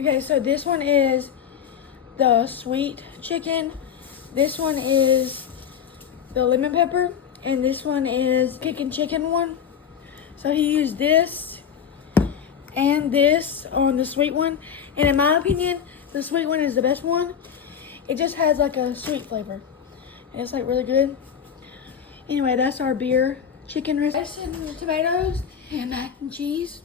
Okay, so this one is the sweet chicken. This one is the lemon pepper. And this one is kicking chicken one. So he used this and this on the sweet one. And in my opinion, the sweet one is the best one. It just has like a sweet flavor. And it's like really good. Anyway, that's our beer chicken rice and tomatoes and mac and cheese.